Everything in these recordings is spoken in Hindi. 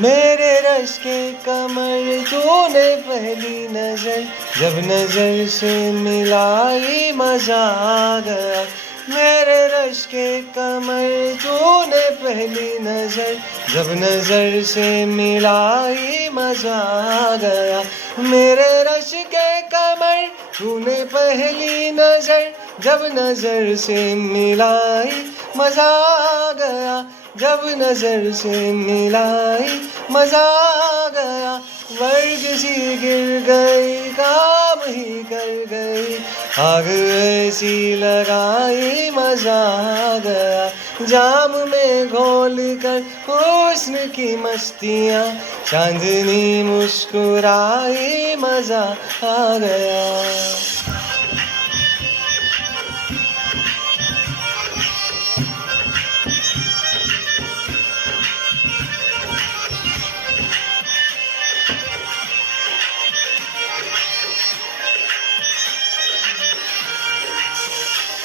मेरे रश के कमर तूने पहली नजर जब नजर से मिलाई मजा आ गया। मेरे रश के कमर तूने पहली नजर जब नजर से मिलाई मजा आ गया। मेरे रश के कमर तूने पहली नजर जब नजर से मिलाई मजा आ गया। जब नजर से मिलाई मजा आ गया। वर्ग सी गिर गई काम ही कर गई, आग ऐसी लगाई मजा आ गया। जाम में घोल कर हुस्न की मस्तियाँ, चांदनी मुस्कुराई मजा आ गया।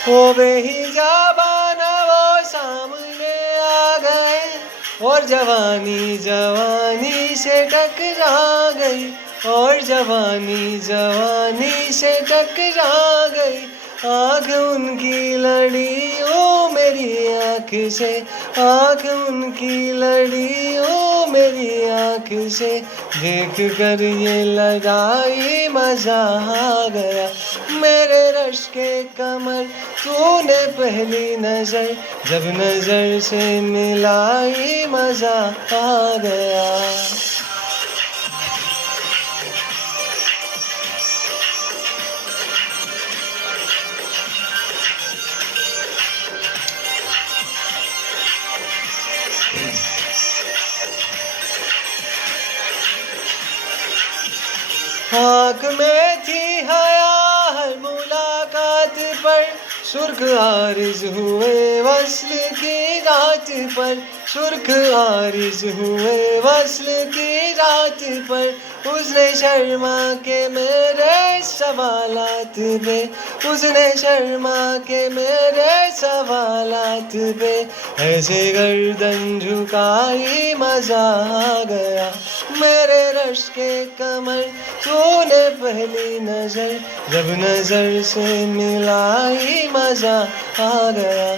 वो बेहिजाबाना वो सामने आ गए, और जवानी जवानी से टकरा गई, और जवानी जवानी से टकरा गई। आँख उनकी लड़ी ओ मेरी आँख से, आँख उनकी लड़ी ओ मेरी आँख से, देख कर ये लड़ाई मजा आ गया। मेरे रश के कमर तूने पहली नजर जब नजर से मिलाई मजा आ गया। आँख में थी हया हर मुलाकात पर, सुर्ख आरिज़ हुए वस्ल की रात पर, सुर्ख आरिज़ हुए वस्ल की रात पर। उसने शर्मा के मेरे सवालात पे, उसने शर्मा के मेरे सवालात पे, ऐसे गर्दन झुकाई मजा आ गया। मेरे रश के कमर तूने पहली नजर जब नजर से मिलाई मजा आ गया।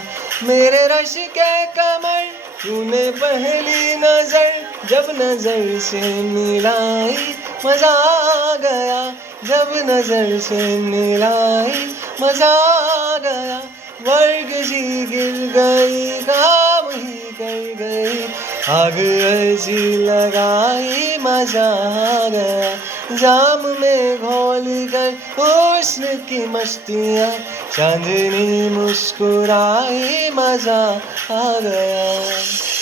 मेरे रश के कमर तूने पहली नजर जब नजर से मिलाई मजा आ गया। जब नजर से मिलाई मजा आ गया। वर्ग सी गिर गई काम ही कर गई, आग ऐसी लगाई मजा आ गया। जाम में घोल कर हुस्न की मस्तियाँ, चांदनी मुस्कुराई मजा आ गया।